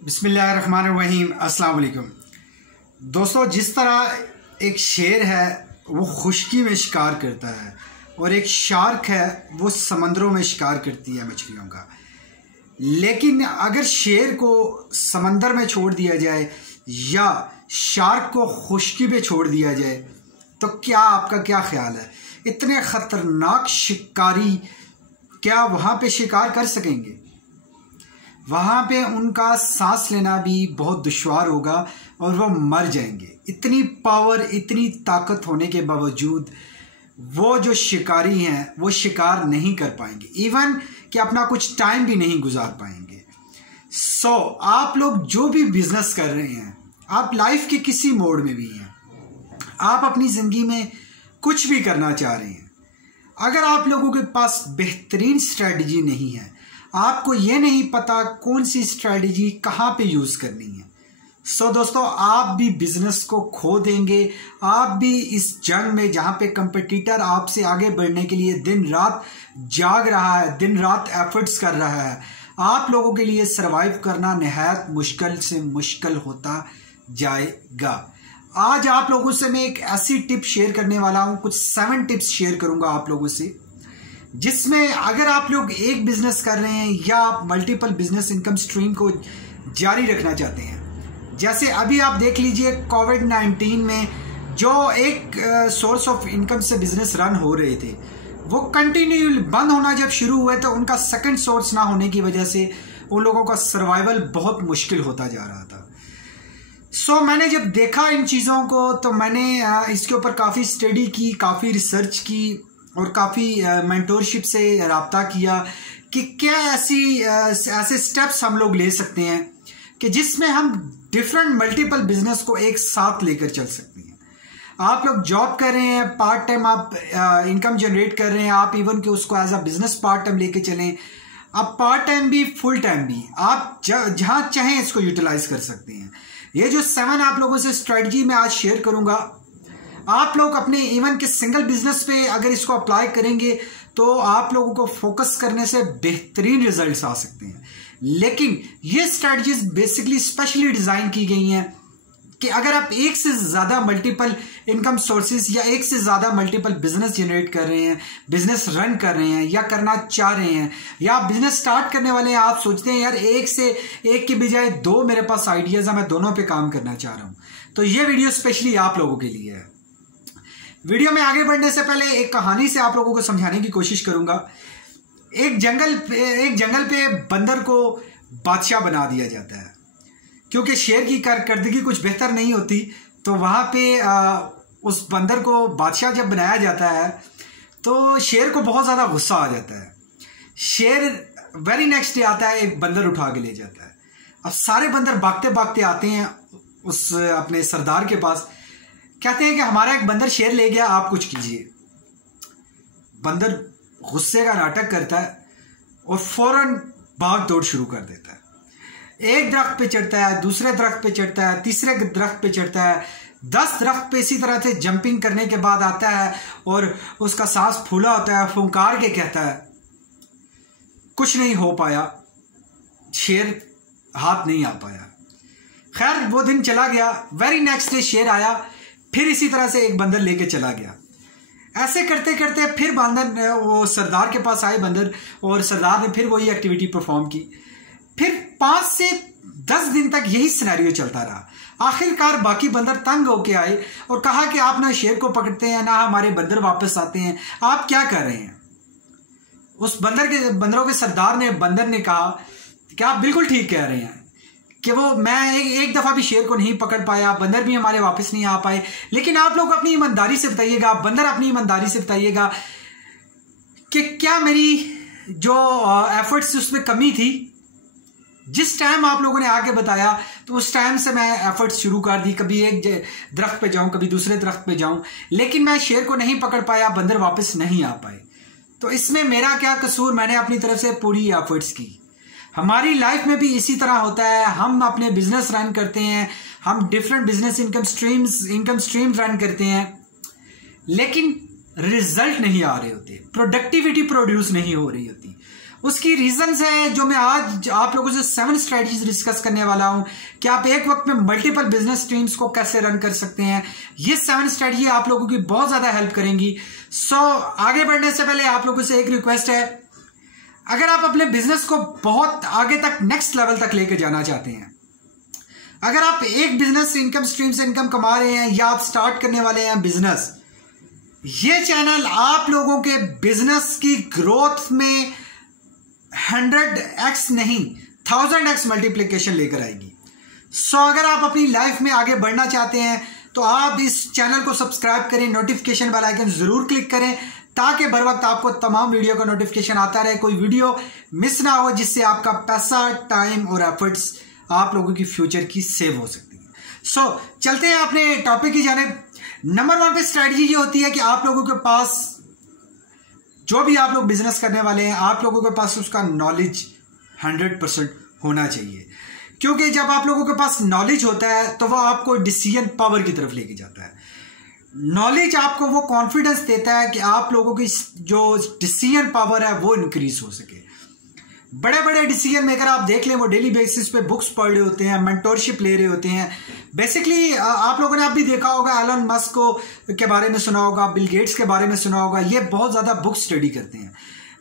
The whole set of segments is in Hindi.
बिस्मिल्लाहिर्रहमानिर्रहीम। अस्सलाम वालेकुम दोस्तों, जिस तरह एक शेर है वो खुशकी में शिकार करता है और एक शार्क है वो समंदरों में शिकार करती है मछलियों का। लेकिन अगर शेर को समंदर में छोड़ दिया जाए या शार्क को खुशकी पे छोड़ दिया जाए तो क्या आपका क्या ख्याल है? इतने ख़तरनाक शिकारी क्या वहाँ पे शिकार कर सकेंगे? वहाँ पे उनका सांस लेना भी बहुत दुश्वार होगा और वो मर जाएंगे। इतनी पावर, इतनी ताकत होने के बावजूद वो जो शिकारी हैं वो शिकार नहीं कर पाएंगे, इवन कि अपना कुछ टाइम भी नहीं गुजार पाएंगे। आप लोग जो भी बिजनेस कर रहे हैं, आप लाइफ के किसी मोड़ में भी हैं, आप अपनी ज़िंदगी में कुछ भी करना चाह रहे हैं, अगर आप लोगों के पास बेहतरीन स्ट्रेटजी नहीं है, आपको ये नहीं पता कौन सी स्ट्रेटजी कहाँ पे यूज़ करनी है, दोस्तों आप भी बिजनेस को खो देंगे। आप भी इस जंग में जहाँ पे कंपटीटर आपसे आगे बढ़ने के लिए दिन रात जाग रहा है, दिन रात एफर्ट्स कर रहा है, आप लोगों के लिए सरवाइव करना नहायत मुश्किल से मुश्किल होता जाएगा। आज आप लोगों से मैं एक ऐसी टिप शेयर करने वाला हूँ, कुछ 7 टिप्स शेयर करूँगा आप लोगों से, जिसमें अगर आप लोग एक बिजनेस कर रहे हैं या आप मल्टीपल बिजनेस इनकम स्ट्रीम को जारी रखना चाहते हैं। जैसे अभी आप देख लीजिए कोविड-19 में जो एक सोर्स ऑफ इनकम से बिजनेस रन हो रहे थे वो कंटिन्यू बंद होना जब शुरू हुए तो उनका सेकंड सोर्स ना होने की वजह से उन लोगों का सर्वाइवल बहुत मुश्किल होता जा रहा था। मैंने जब देखा इन चीज़ों को तो मैंने इसके ऊपर काफ़ी स्टडी की, काफ़ी रिसर्च की और काफ़ी मेंटोरशिप से राब्ता किया कि क्या ऐसे स्टेप्स हम लोग ले सकते हैं कि जिसमें हम डिफरेंट मल्टीपल बिजनेस को एक साथ लेकर चल सकते हैं। आप लोग जॉब कर रहे हैं, पार्ट टाइम आप इनकम जनरेट कर रहे हैं, आप इवन कि उसको as a business part time लेके चलें। आप पार्ट टाइम भी फुल टाइम भी आप जहाँ चाहें इसको यूटिलाइज कर सकते हैं। ये जो 7 आप लोगों से स्ट्रेटजी मैं आज शेयर करूंगा, आप लोग अपने इवन के सिंगल बिजनेस पे अगर इसको अप्लाई करेंगे तो आप लोगों को फोकस करने से बेहतरीन रिजल्ट्स आ सकते हैं। लेकिन ये स्ट्रेटजीज बेसिकली स्पेशली डिज़ाइन की गई हैं कि अगर आप एक से ज़्यादा मल्टीपल इनकम सोर्सेज या एक से ज़्यादा मल्टीपल बिजनेस जनरेट कर रहे हैं, बिजनेस रन कर रहे हैं या करना चाह रहे हैं, या आप बिजनेस स्टार्ट करने वाले हैं, आप सोचते हैं यार एक से एक के बजाय 2 मेरे पास आइडियाज़ हैं, मैं दोनों पे काम करना चाह रहा हूँ, तो ये वीडियो स्पेशली आप लोगों के लिए है। वीडियो में आगे बढ़ने से पहले एक कहानी से आप लोगों को समझाने की कोशिश करूंगा। एक जंगल पे बंदर को बादशाह बना दिया जाता है क्योंकि शेर की कारकर्दगी कुछ बेहतर नहीं होती। तो वहाँ पे उस बंदर को बादशाह जब बनाया जाता है तो शेर को बहुत ज़्यादा गुस्सा आ जाता है। शेर वेरी नेक्स्ट डे आता है, एक बंदर उठा के ले जाता है। अब सारे बंदर भागते भागते आते हैं उस अपने सरदार के पास, कहते हैं कि हमारा एक बंदर शेर ले गया, आप कुछ कीजिए। बंदर गुस्से का नाटक करता है और फौरन भाग दौड़ शुरू कर देता है। एक दरख्त पे चढ़ता है, दूसरे दरख्त पे चढ़ता है, तीसरे दरख्त पे चढ़ता है, 10 दरख्त पे इसी तरह से जंपिंग करने के बाद आता है और उसका सांस फूला होता है, फुंकार के कहता है कुछ नहीं हो पाया, शेर हाथ नहीं आ पाया। खैर वो दिन चला गया। वेरी नेक्स्ट डे शेर आया, फिर इसी तरह से एक बंदर लेके चला गया। ऐसे करते करते फिर बंदर वो सरदार के पास आए बंदर, और सरदार ने फिर वही एक्टिविटी परफॉर्म की। फिर 5 से 10 दिन तक यही सिनेरियो चलता रहा। आखिरकार बाकी बंदर तंग होके आए और कहा कि आप ना शेर को पकड़ते हैं ना हमारे बंदर वापस आते हैं, आप क्या कर रहे हैं? उस बंदरों के सरदार ने बंदर ने कहा कि आप बिल्कुल ठीक कह रहे हैं कि वो मैं एक दफ़ा भी शेर को नहीं पकड़ पाया, बंदर भी हमारे वापस नहीं आ पाए। लेकिन आप लोग अपनी ईमानदारी से बताइएगा, बंदर अपनी ईमानदारी से बताइएगा कि क्या मेरी जो एफर्ट्स उसमें कमी थी? जिस टाइम आप लोगों ने आके बताया तो उस टाइम से मैं एफर्ट्स शुरू कर दी, कभी एक दरख्त पे जाऊं, कभी दूसरे दरख्त पे जाऊं, लेकिन मैं शेर को नहीं पकड़ पाया, बंदर वापस नहीं आ पाए। तो इसमें मेरा क्या कसूर? मैंने अपनी तरफ से पूरी एफर्ट्स की। हमारी लाइफ में भी इसी तरह होता है। हम अपने बिजनेस रन करते हैं, हम different business income stream run करते हैं, लेकिन रिजल्ट नहीं आ रहे होते, प्रोडक्टिविटी प्रोड्यूस नहीं हो रही होती। उसकी रीजंस है जो मैं आज आप लोगों से 7 स्ट्रेटजीज डिस्कस करने वाला हूं कि आप एक वक्त में मल्टीपल बिजनेस स्ट्रीम्स को कैसे रन कर सकते हैं। ये 7 स्ट्रेटजी आप लोगों की बहुत ज्यादा हेल्प करेंगी। आगे बढ़ने से पहले आप लोगों से एक रिक्वेस्ट है, अगर आप अपने बिजनेस को बहुत आगे तक नेक्स्ट लेवल तक लेके जाना चाहते हैं, अगर आप एक बिजनेस इनकम स्ट्रीम से इनकम कमा रहे हैं या आप स्टार्ट करने वाले हैं बिजनेस, ये चैनल आप लोगों के बिजनेस की ग्रोथ में 100x नहीं 1000x मल्टीप्लिकेशन लेकर आएगी। अगर आप अपनी लाइफ में आगे बढ़ना चाहते हैं तो आप इस चैनल को सब्सक्राइब करें, नोटिफिकेशन वाला आइकन जरूर क्लिक करें ताकि बर वक्त आपको तमाम वीडियो का नोटिफिकेशन आता रहे, कोई वीडियो मिस ना हो, जिससे आपका पैसा, टाइम और एफर्ट्स आप लोगों की फ्यूचर की सेव हो सकती है। चलते हैं अपने टॉपिक की जानिब। नंबर 1 पे स्ट्रेटजी ये होती है कि आप लोगों के पास, जो भी आप लोग बिजनेस करने वाले हैं, आप लोगों के पास उसका नॉलेज 100% होना चाहिए, क्योंकि जब आप लोगों के पास नॉलेज होता है तो वह आपको डिसीजन पावर की तरफ लेके जाता है। नॉलेज आपको वो कॉन्फिडेंस देता है कि आप लोगों की जो डिसीजन पावर है वो इंक्रीज हो सके। बड़े बड़े डिसीजन मेकर आप देख लें, वो डेली बेसिस पे बुक्स पढ़ रहे होते हैं, मेंटोरशिप ले रहे होते हैं। बेसिकली आप लोगों ने अब भी देखा होगा, एलन मस्क को के बारे में सुना होगा, बिल गेट्स के बारे में सुना होगा, ये बहुत ज़्यादा बुक स्टडी करते हैं।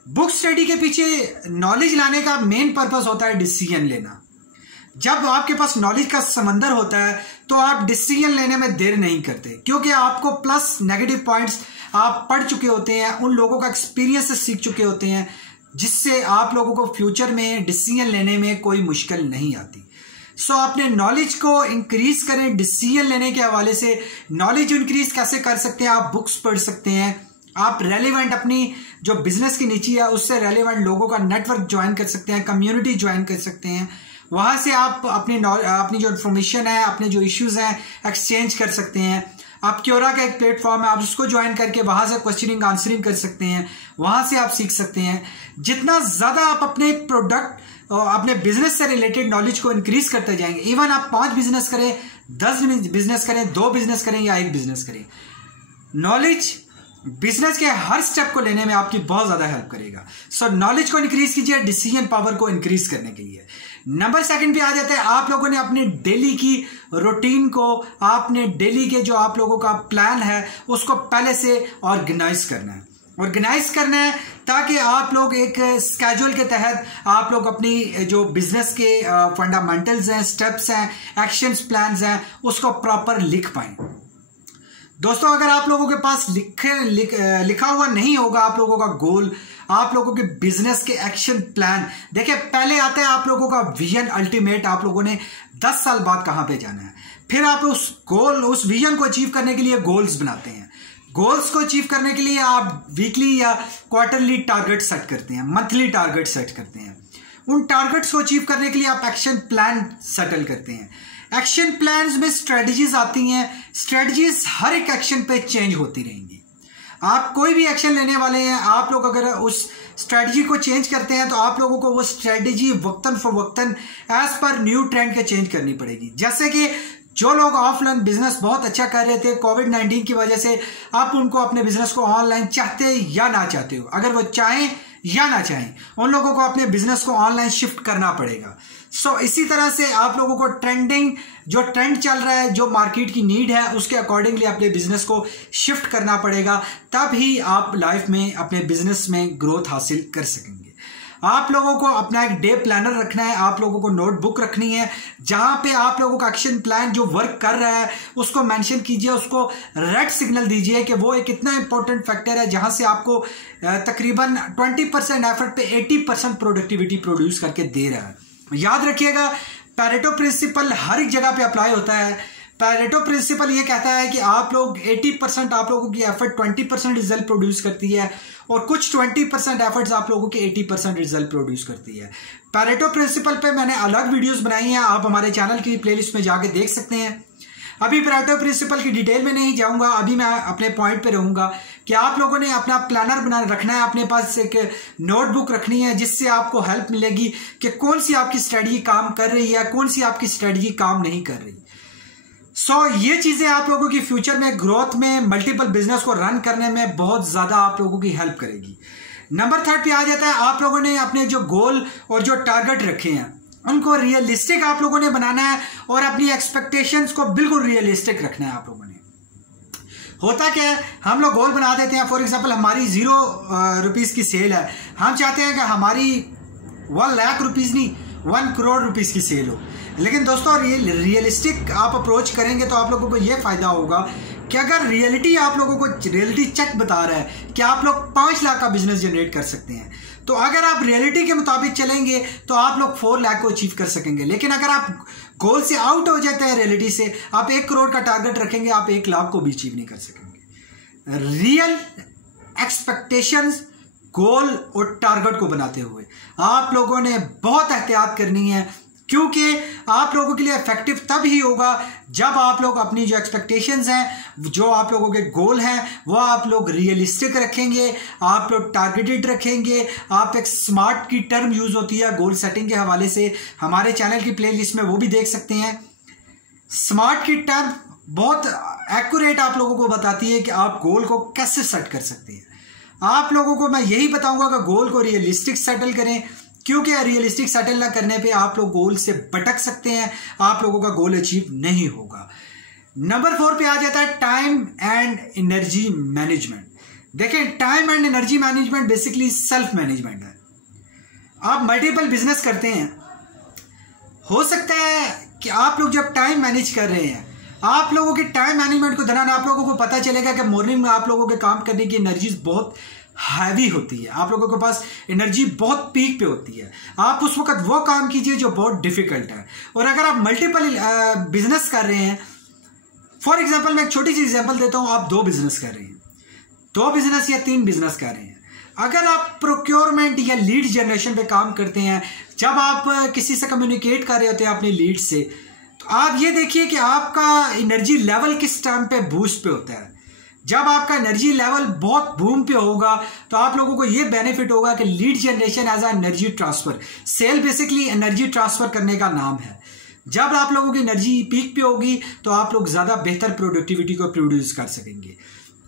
बुक स्टडी के पीछे नॉलेज लाने का मेन पर्पस होता है डिसीजन लेना। जब आपके पास नॉलेज का समंदर होता है तो आप डिसीजन लेने में देर नहीं करते, क्योंकि आपको प्लस नेगेटिव पॉइंट्स आप पढ़ चुके होते हैं, उन लोगों का एक्सपीरियंस से सीख चुके होते हैं, जिससे आप लोगों को फ्यूचर में डिसीजन लेने में कोई मुश्किल नहीं आती। अपने नॉलेज को इंक्रीज करें डिसीजन लेने के हवाले से। नॉलेज इंक्रीज कैसे कर सकते हैं? आप बुक्स पढ़ सकते हैं, आप रेलिवेंट अपनी जो बिजनेस की नीचे है उससे रेलिवेंट लोगों का नेटवर्क ज्वाइन कर सकते हैं, कम्युनिटी ज्वाइन कर सकते हैं। वहां से आप अपनी जो इन्फॉर्मेशन है, अपने जो इश्यूज हैं एक्सचेंज कर सकते हैं। आप क्योरा का एक प्लेटफॉर्म है, आप उसको ज्वाइन करके वहां से क्वेश्चनिंग आंसरिंग कर सकते हैं, वहां से आप सीख सकते हैं। जितना ज्यादा आप अपने प्रोडक्ट और अपने बिजनेस से रिलेटेड नॉलेज को इंक्रीज करते जाएंगे, इवन आप 5 बिजनेस करें, 10 बिजनेस करें, 2 बिजनेस करें या 1 बिजनेस करें, नॉलेज बिजनेस के हर स्टेप को लेने में आपकी बहुत ज्यादा हेल्प करेगा। नॉलेज को इंक्रीज कीजिए डिसीजन पावर को इंक्रीज करने के लिए। नंबर 2 पे आ जाता है, आप लोगों ने अपने डेली की रूटीन को, आपने डेली के जो आप लोगों का प्लान है उसको पहले से ऑर्गेनाइज करना है। ऑर्गेनाइज करना है ताकि आप लोग एक स्केड्यूल के तहत आप लोग अपनी जो बिजनेस के फंडामेंटल्स हैं, स्टेप्स हैं, एक्शंस प्लान्स हैं, उसको प्रॉपर लिख पाएं। दोस्तों, अगर आप लोगों के पास लिखा हुआ नहीं होगा आप लोगों का गोल, आप लोगों के बिजनेस के एक्शन प्लान, देखिए पहले आता है आप लोगों का विजन अल्टीमेट, आप लोगों ने 10 साल बाद कहां पे जाना है। फिर आप उस विजन को अचीव करने के लिए गोल्स बनाते हैं। गोल्स को अचीव करने के लिए आप वीकली या क्वार्टरली टारगेट सेट करते हैं, मंथली टारगेट सेट करते हैं। उन टारगेट्स को अचीव करने के लिए आप एक्शन प्लान सेटल करते हैं। एक्शन प्लान्स में स्ट्रेटजीज आती हैं, स्ट्रेटजीज हर एक एक्शन पे चेंज होती रहेंगी। आप कोई भी एक्शन लेने वाले हैं, आप लोग अगर उस स्ट्रेटजी को चेंज करते हैं तो आप लोगों को वो स्ट्रेटजी वक्तन फवक्तन एज पर न्यू ट्रेंड के चेंज करनी पड़ेगी। जैसे कि जो लोग ऑफलाइन बिजनेस बहुत अच्छा कर रहे थे, कोविड-19 की वजह से आप उनको अपने बिजनेस को ऑनलाइन चाहते या ना चाहते हो, अगर वो चाहें या ना चाहें, उन लोगों को अपने बिजनेस को ऑनलाइन शिफ्ट करना पड़ेगा। इसी तरह से आप लोगों को जो ट्रेंड चल रहा है, जो मार्केट की नीड है, उसके अकॉर्डिंगली अपने बिजनेस को शिफ्ट करना पड़ेगा, तब ही आप लाइफ में अपने बिजनेस में ग्रोथ हासिल कर सकेंगे। आप लोगों को अपना एक डे प्लानर रखना है, आप लोगों को नोटबुक रखनी है, जहां पे आप लोगों का एक्शन प्लान जो वर्क कर रहा है उसको मेंशन कीजिए, उसको रेड सिग्नल दीजिए कि वो एक इतना इंपॉर्टेंट फैक्टर है जहां से आपको तकरीबन 20% एफर्ट पे 80% प्रोडक्टिविटी प्रोड्यूस करके दे रहा है। याद रखिएगा, पैरेटो प्रिंसिपल हर एक जगह पे अप्लाई होता है। पैरेटो प्रिंसिपल ये कहता है कि आप लोग 80% आप लोगों की एफर्ट 20% रिजल्ट प्रोड्यूस करती है, और कुछ 20% एफर्ट्स आप लोगों के 80% रिजल्ट प्रोड्यूस करती है। पैरेटो प्रिंसिपल पे मैंने अलग वीडियोस बनाई हैं, आप हमारे चैनल की प्लेलिस्ट में जाके देख सकते हैं। अभी पैरेटो प्रिंसिपल की डिटेल में नहीं जाऊंगा, अभी मैं अपने पॉइंट पे रहूंगा कि आप लोगों ने अपना प्लानर रखना है, अपने पास एक नोटबुक रखनी है, जिससे आपको हेल्प मिलेगी कि कौन सी आपकी स्ट्रेटजी काम कर रही है, कौन सी आपकी स्ट्रेटजी काम नहीं कर रही। ये चीजें आप लोगों की फ्यूचर में ग्रोथ में, मल्टीपल बिजनेस को रन करने में बहुत ज्यादा आप लोगों की हेल्प करेगी। नंबर 3 पे आ जाता है, आप लोगों ने अपने जो गोल और जो टारगेट रखे हैं उनको रियलिस्टिक आप लोगों ने बनाना है और अपनी एक्सपेक्टेशंस को बिल्कुल रियलिस्टिक रखना है आप लोगों ने। होता क्या है, हम लोग गोल बना देते हैं, फॉर एग्जांपल हमारी 0 रुपीस की सेल है, हम चाहते हैं कि हमारी 1 लाख रुपीस नहीं 1 करोड़ रुपीस की सेल हो। लेकिन दोस्तों रियलिस्टिक आप अप्रोच करेंगे तो आप लोगों को ये फायदा होगा कि अगर रियलिटी आप लोगों को रियलिटी चेक बता रहा है कि आप लोग 5 लाख का बिजनेस जनरेट कर सकते हैं, तो अगर आप रियलिटी के मुताबिक चलेंगे तो आप लोग 4 लाख को अचीव कर सकेंगे। लेकिन अगर आप गोल से आउट हो जाते हैं रियलिटी से, आप 1 करोड़ का टारगेट रखेंगे, आप 1 लाख को भी अचीव नहीं कर सकेंगे। रियल एक्सपेक्टेशंस, गोल और टारगेट को बनाते हुए आप लोगों ने बहुत एहतियात करनी है, क्योंकि आप लोगों के लिए इफेक्टिव तब ही होगा जब आप लोग अपनी जो एक्सपेक्टेशंस हैं, जो आप लोगों के गोल हैं, वो आप लोग रियलिस्टिक रखेंगे, आप लोग टारगेटेड रखेंगे। आप एक स्मार्ट की टर्म यूज होती है गोल सेटिंग के हवाले से, हमारे चैनल की प्लेलिस्ट में वो भी देख सकते हैं। स्मार्ट की टर्म बहुत एक्यूरेट आप लोगों को बताती है कि आप गोल को कैसे सेट कर सकते हैं। आप लोगों को मैं यही बताऊंगा कि गोल को रियलिस्टिक सेटल करें, क्योंकि रियलिस्टिक सेटल ना करने पे आप लोग गोल से भटक सकते हैं, आप लोगों का गोल अचीव नहीं होगा। नंबर 4 पे आ जाता है टाइम एंड एनर्जी मैनेजमेंट। देखें, time and energy management basically self management है। आप मल्टीपल बिजनेस करते हैं, हो सकता है कि आप लोग जब टाइम मैनेज कर रहे हैं, आप लोगों के टाइम मैनेजमेंट को दौरान आप लोगों को पता चलेगा कि मॉर्निंग में आप लोगों के काम करने की एनर्जी बहुत हैवी होती है, आप लोगों के पास एनर्जी बहुत पीक पे होती है। आप उस वक्त वो काम कीजिए जो बहुत डिफिकल्ट है। और अगर आप मल्टीपल बिजनेस कर रहे हैं, फॉर एग्जांपल मैं एक छोटी सी एग्जांपल देता हूं, आप 2 बिजनेस कर रहे हैं, 2 बिजनेस या 3 बिजनेस कर रहे हैं। अगर आप प्रोक्योरमेंट या लीड जनरेशन पे काम करते हैं, जब आप किसी से कम्युनिकेट कर रहे होते हैं अपनी लीड से, तो आप ये देखिए कि आपका एनर्जी लेवल किस टाइम पे बूस्ट पे होता है। जब आपका एनर्जी लेवल बहुत बूम पे होगा तो आप लोगों को ये बेनिफिट होगा कि lead generation as a energy transfer, sale basically energy transfer करने का नाम है। जब आप लोगों की एनर्जी पीक पे होगी तो आप लोग ज़्यादा बेहतर प्रोडक्टिविटी को प्रोड्यूस कर सकेंगे।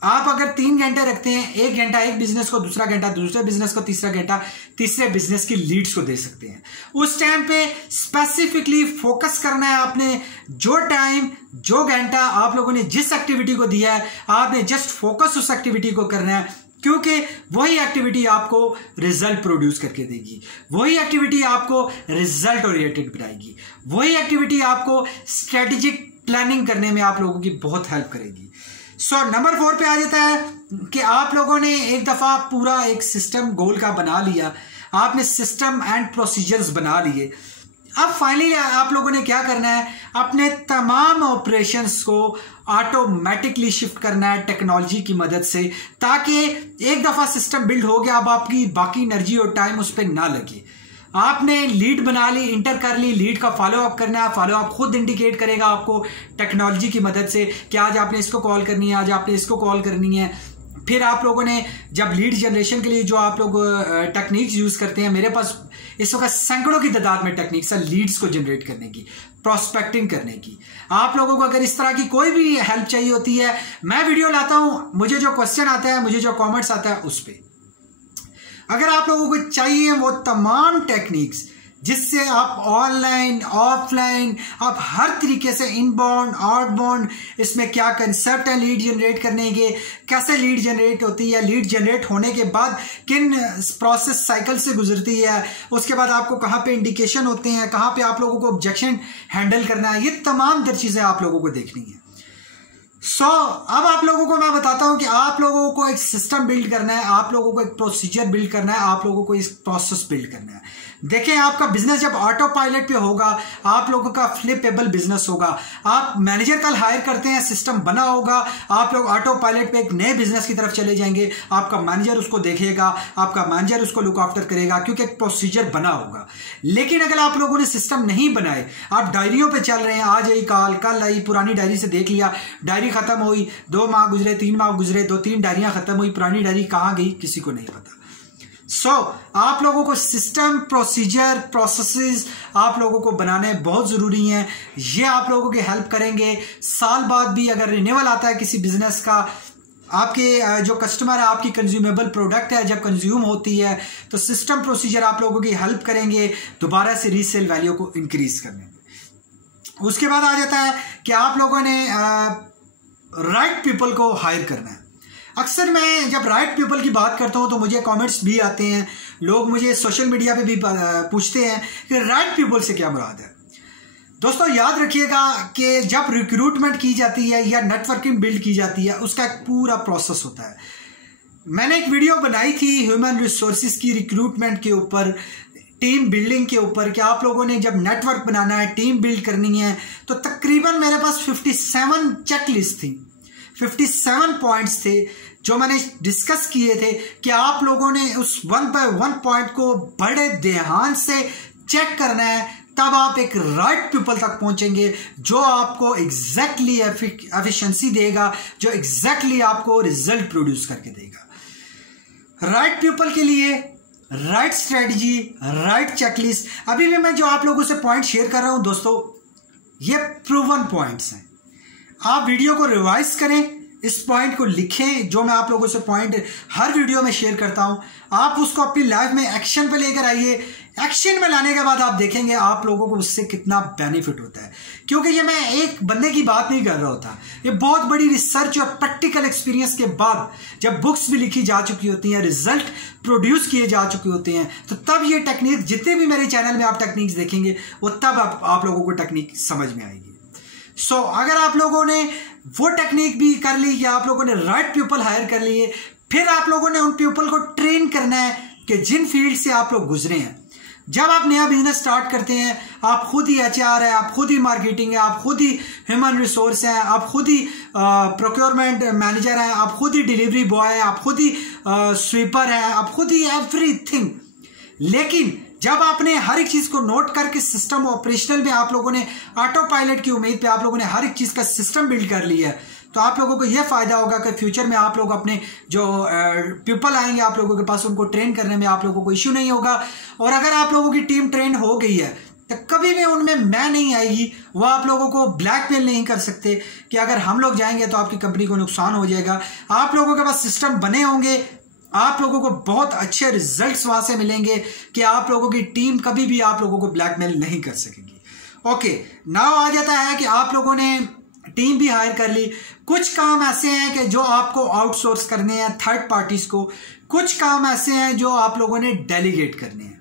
आप अगर 3 घंटे रखते हैं, 1 घंटा एक बिजनेस को, दूसरा घंटा दूसरे बिजनेस को, तीसरा घंटा तीसरे बिजनेस की लीड्स को दे सकते हैं। उस टाइम पे स्पेसिफिकली फोकस करना है आपने। जो टाइम, जो घंटा आप लोगों ने जिस एक्टिविटी को दिया है, आपने जस्ट फोकस उस एक्टिविटी को करना है, क्योंकि वही एक्टिविटी आपको रिजल्ट प्रोड्यूस करके देगी, वही एक्टिविटी आपको रिजल्ट ओरिएंटेड बनाएगी, वही एक्टिविटी आपको स्ट्रेटेजिक प्लानिंग करने में आप लोगों की बहुत हेल्प करेगी। नंबर 4 पे आ जाता है कि आप लोगों ने एक दफ़ा पूरा एक सिस्टम गोल का बना लिया, आपने सिस्टम एंड प्रोसीजर्स बना लिए। अब फाइनली आप लोगों ने क्या करना है, अपने तमाम ऑपरेशंस को ऑटोमेटिकली शिफ्ट करना है टेक्नोलॉजी की मदद से, ताकि एक दफ़ा सिस्टम बिल्ड हो गया, अब आपकी बाकी एनर्जी और टाइम उस पर ना लगे। आपने लीड बना ली, इंटर कर ली, लीड का फॉलो अप करना है, फॉलो अप खुद इंडिकेट करेगा आपको टेक्नोलॉजी की मदद से कि आज आपने इसको कॉल करनी है, आज आपने इसको कॉल करनी है। फिर आप लोगों ने जब लीड जनरेशन के लिए जो आप लोग टेक्निक्स यूज करते हैं, मेरे पास इस वक्त सैकड़ों की तादाद में टेक्निक्स है लीड्स को जनरेट करने की, प्रोस्पेक्टिंग करने की। आप लोगों को अगर इस तरह की कोई भी हेल्प चाहिए होती है, मैं वीडियो लाता हूं, मुझे जो क्वेश्चन आता है, मुझे जो कॉमेंट्स आता है उस पर, अगर आप लोगों को चाहिए वो तमाम टेक्निक्स जिससे आप ऑनलाइन ऑफलाइन आप हर तरीके से इनबाउंड आउटबाउंड, इसमें क्या कंसेप्ट है लीड जनरेट करने के, कैसे लीड जनरेट होती है, लीड जनरेट होने के बाद किन प्रोसेस साइकिल से गुजरती है, उसके बाद आपको कहाँ पे इंडिकेशन होते हैं, कहाँ पे आप लोगों को ऑब्जेक्शन हैंडल करना है, ये तमाम दर चीज़ें आप लोगों को देखनी है। अब आप लोगों को मैं बताता हूं कि आप लोगों को एक सिस्टम बिल्ड करना है, आप लोगों को एक प्रोसीजर बिल्ड करना है, आप लोगों को इस प्रोसेस बिल्ड करना है। देखें, आपका बिजनेस जब ऑटो पायलट पे होगा, आप लोगों का फ्लिपेबल बिजनेस होगा। आप मैनेजर कल हायर करते हैं, सिस्टम बना होगा, आप लोग ऑटो पायलट पे एक नए बिजनेस की तरफ चले जाएंगे, आपका मैनेजर उसको देखेगा, आपका मैनेजर उसको लुक आफ्टर करेगा, क्योंकि एक प्रोसीजर बना होगा। लेकिन अगर आप लोगों ने सिस्टम नहीं बनाए, आप डायरियों पे चल रहे हैं, आज आई कॉल, कल आई, पुरानी डायरी से देख लिया, डायरी खत्म हुई, 2 माह गुजरे, 3 माह गुजरे, 2-3 डायरियां खत्म हुई, पुरानी डायरी कहां गई किसी को नहीं पता। आप लोगों को सिस्टम, प्रोसीजर, प्रोसेसेस आप लोगों को बनाने बहुत ज़रूरी हैं। ये आप लोगों की हेल्प करेंगे। साल बाद भी अगर रिन्यूअल आता है किसी बिजनेस का, आपके जो कस्टमर है, आपकी कंज्यूमेबल प्रोडक्ट है, जब कंज्यूम होती है तो सिस्टम प्रोसीजर आप लोगों की हेल्प करेंगे दोबारा से रीसेल वैल्यू को इंक्रीज करने में। उसके बाद आ जाता है कि आप लोगों ने राइट पीपल को हायर करना है। अक्सर मैं जब राइट पीपल की बात करता हूं तो मुझे कमेंट्स भी आते हैं, लोग मुझे सोशल मीडिया पे भी पूछते हैं कि राइट पीपल से क्या मुराद है। दोस्तों याद रखिएगा कि जब रिक्रूटमेंट की जाती है या नेटवर्किंग बिल्ड की जाती है, उसका एक पूरा प्रोसेस होता है। मैंने एक वीडियो बनाई थी ह्यूमन रिसोर्सेज की रिक्रूटमेंट के ऊपर, टीम बिल्डिंग के ऊपर, कि आप लोगों ने जब नेटवर्क बनाना है, टीम बिल्ड करनी है, तो तकरीबन मेरे पास 57 चेकलिस्ट थी, 57 पॉइंट्स थे जो मैंने डिस्कस किए थे कि आप लोगों ने उस 1 बाय 1 पॉइंट को बड़े ध्यान से चेक करना है, तब आप एक राइट पीपल तक पहुंचेंगे जो आपको एग्जैक्टली एफिशिएंसी देगा, जो एग्जैक्टली आपको रिजल्ट प्रोड्यूस करके देगा। राइट पीपल के लिए राइट स्ट्रेटजी, राइट चेकलिस्ट। अभी भी मैं जो आप लोगों से पॉइंट शेयर कर रहा हूं दोस्तों, ये प्रूवन पॉइंट्स हैं। आप वीडियो को रिवाइज करें, इस पॉइंट को लिखें, जो मैं आप लोगों से पॉइंट हर वीडियो में शेयर करता हूं, आप उसको अपनी लाइफ में एक्शन पे लेकर आइए। एक्शन में लाने के बाद आप देखेंगे आप लोगों को उससे कितना बेनिफिट होता है। क्योंकि ये मैं एक बंदे की बात नहीं कर रहा होता, ये बहुत बड़ी रिसर्च और प्रैक्टिकल एक्सपीरियंस के बाद जब बुक्स भी लिखी जा चुकी होती हैं, रिजल्ट प्रोड्यूस किए जा चुके होते हैं, तो तब ये टेक्निक, जितने भी मेरे चैनल में आप टेक्निक्स देखेंगे, वो तब आप लोगों को टेक्निक समझ में आएगी। सो अगर आप लोगों ने वो टेक्निक भी कर ली कि आप लोगों ने राइट पीपल हायर कर लिए, फिर आप लोगों ने उन पीपल को ट्रेन करना है कि जिन फील्ड से आप लोग गुजरे हैं। जब आप नया बिजनेस स्टार्ट करते हैं, आप खुद ही HR है, आप खुद ही मार्केटिंग है, आप खुद ही ह्यूमन रिसोर्स हैं, आप खुद ही प्रोक्योरमेंट मैनेजर हैं, आप खुद ही डिलीवरी बॉय है, आप खुद ही स्वीपर है, आप खुद ही एवरीथिंग। लेकिन जब आपने हर एक चीज को नोट करके सिस्टम ऑपरेशनल में आप लोगों ने ऑटो पायलट की उम्मीद पे आप लोगों ने हर एक चीज का सिस्टम बिल्ड कर लिया है, तो आप लोगों को यह फायदा होगा कि फ्यूचर में आप लोग अपने जो पीपल आएंगे आप लोगों के पास, उनको ट्रेन करने में आप लोगों को इश्यू नहीं होगा। और अगर आप लोगों की टीम ट्रेन हो गई है तो कभी भी उनमें मैं नहीं आएगी, वो आप लोगों को ब्लैकमेल नहीं कर सकते कि अगर हम लोग जाएंगे तो आपकी कंपनी को नुकसान हो जाएगा। आप लोगों के पास सिस्टम बने होंगे, आप लोगों को बहुत अच्छे रिजल्ट्स वहां से मिलेंगे कि आप लोगों की टीम कभी भी आप लोगों को ब्लैकमेल नहीं कर सकेगी। ओके, नाउ आ जाता है कि आप लोगों ने टीम भी हायर कर ली। कुछ काम ऐसे हैं कि जो आपको आउटसोर्स करने हैं थर्ड पार्टीज को, कुछ काम ऐसे हैं जो आप लोगों ने डेलीगेट करने हैं।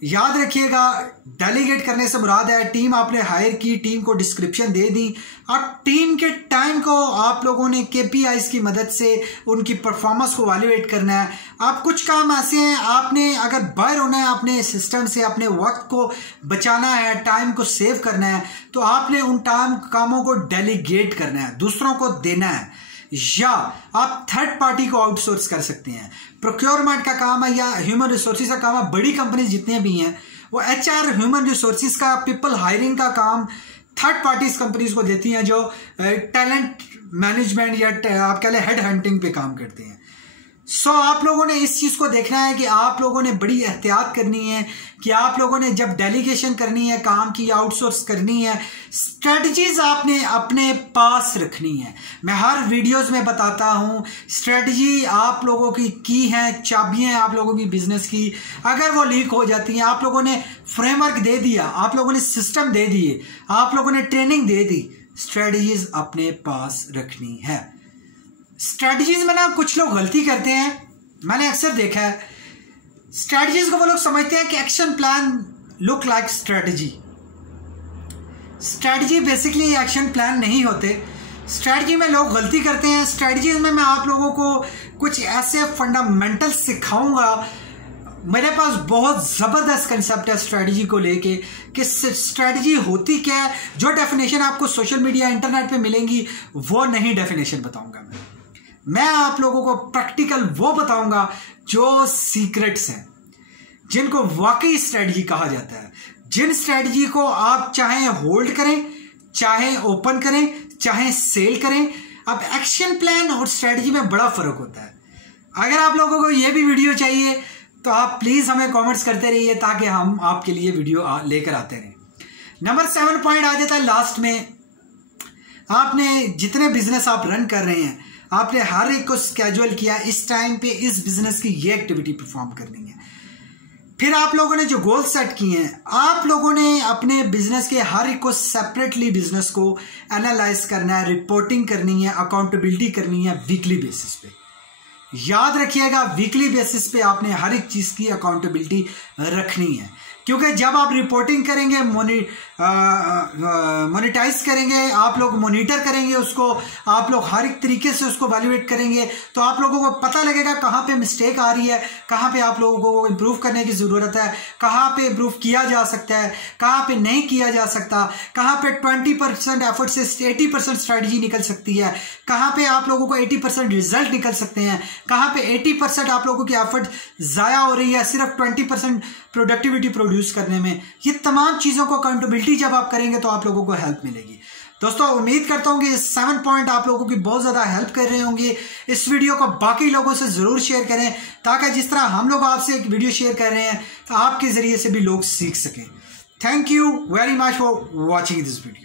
याद रखिएगा, डेलीगेट करने से मुराद है टीम आपने हायर की, टीम को डिस्क्रिप्शन दे दी, अब टीम के टाइम को आप लोगों ने KPIs की मदद से उनकी परफॉर्मेंस को वैल्यूएट करना है। अब कुछ काम ऐसे हैं, आपने अगर बाहर होना है अपने सिस्टम से, अपने वक्त को बचाना है, टाइम को सेव करना है, तो आपने उन कामों को डेलीगेट करना है, दूसरों को देना है, या आप थर्ड पार्टी को आउटसोर्स कर सकते हैं। प्रोक्योरमेंट का काम है या ह्यूमन रिसोर्सेज का काम है, बड़ी कंपनी जितने भी हैं वो HR ह्यूमन रिसोर्सेज का, पीपल हायरिंग का काम थर्ड पार्टीज कंपनीज को देती हैं जो टैलेंट मैनेजमेंट या आप कह लें हेड हंटिंग पे काम करते हैं। सो आप लोगों ने इस चीज को देखना है कि आप लोगों ने बड़ी एहतियात करनी है कि आप लोगों ने जब डेलीगेशन करनी है, काम की आउटसोर्स करनी है, स्ट्रेटजीज आपने अपने पास रखनी है। मैं हर वीडियोस में बताता हूं, स्ट्रेटजी आप लोगों की है, चाबियां आप लोगों की बिजनेस की। अगर वो लीक हो जाती हैं, आप लोगों ने फ्रेमवर्क दे दिया, आप लोगों ने सिस्टम दे दिए, आप लोगों ने ट्रेनिंग दे दी, स्ट्रेटजीज अपने पास रखनी है। स्ट्रेटजीज में ना कुछ लोग गलती करते हैं, मैंने अक्सर देखा है, स्ट्रेटजीज को वो लोग समझते हैं कि action plan look like strategy. Strategy basically action plan नहीं होते। स्ट्रेटजी में लोग गलती करते हैं। स्ट्रेटजीज में मैं आप लोगों को कुछ ऐसे फंडामेंटल सिखाऊंगा। मेरे पास बहुत ज़बरदस्त कंसेप्ट है स्ट्रेटजी को लेके कि स्ट्रेटजी होती क्या है। जो डेफिनेशन आपको सोशल मीडिया इंटरनेट पे मिलेंगी वो नहीं डेफिनेशन बताऊंगा मैं आप लोगों को प्रैक्टिकल वो बताऊंगा जो सीक्रेट्स हैं, जिनको वाकई स्ट्रेटजी कहा जाता है, जिन स्ट्रेटजी को आप चाहे होल्ड करें, चाहे ओपन करें, चाहे सेल करें। अब एक्शन प्लान और स्ट्रेटजी में बड़ा फर्क होता है। अगर आप लोगों को ये भी वीडियो चाहिए तो आप प्लीज हमें कमेंट्स करते रहिए ताकि हम आपके लिए वीडियो लेकर आते रहें। नंबर 7 पॉइंट आ जाता है लास्ट में। आपने जितने बिजनेस आप रन कर रहे हैं, आपने हर एक को स्केड्यूल किया, इस टाइम पे इस बिजनेस की ये एक्टिविटी परफॉर्म करनी है। फिर आप लोगों ने जो गोल सेट किए हैं, आप लोगों ने अपने बिजनेस के हर एक को सेपरेटली बिजनेस को एनालाइज करना है, रिपोर्टिंग करनी है, अकाउंटेबिलिटी करनी है वीकली बेसिस पे। याद रखिएगा, वीकली बेसिस पे आपने हर एक चीज़ की अकाउंटेबिलिटी रखनी है, क्योंकि जब आप रिपोर्टिंग करेंगे, मोनिटाइज करेंगे, आप लोग मोनिटर करेंगे उसको, आप लोग हर एक तरीके से उसको वैल्यूएट करेंगे, तो आप लोगों को पता लगेगा कहाँ पे मिस्टेक आ रही है, कहाँ पे आप लोगों को इम्प्रूव करने की ज़रूरत है, कहाँ पे इम्प्रूव किया जा सकता है, कहाँ पे नहीं किया जा सकता, कहाँ पे 20% एफर्ट से 80% स्ट्रैटेजी निकल सकती है, कहाँ पे आप लोगों को 80% रिजल्ट निकल सकते हैं, कहाँ पे 80% आप लोगों की एफर्ट ज़ाया हो रही है सिर्फ 20% प्रोडक्टिविटी प्रोड्यूस करने में। ये तमाम चीज़ों को अकाउंटेबिलिटी जब आप करेंगे तो आप लोगों को हेल्प मिलेगी। दोस्तों, उम्मीद करता हूँ कि ये 7 पॉइंट आप लोगों की बहुत ज़्यादा हेल्प कर रहे होंगे। इस वीडियो को बाकी लोगों से ज़रूर शेयर करें, ताकि जिस तरह हम लोग आपसे एक वीडियो शेयर कर रहे हैं तो आपके ज़रिए से भी लोग सीख सकें। Thank you very much for watching this video.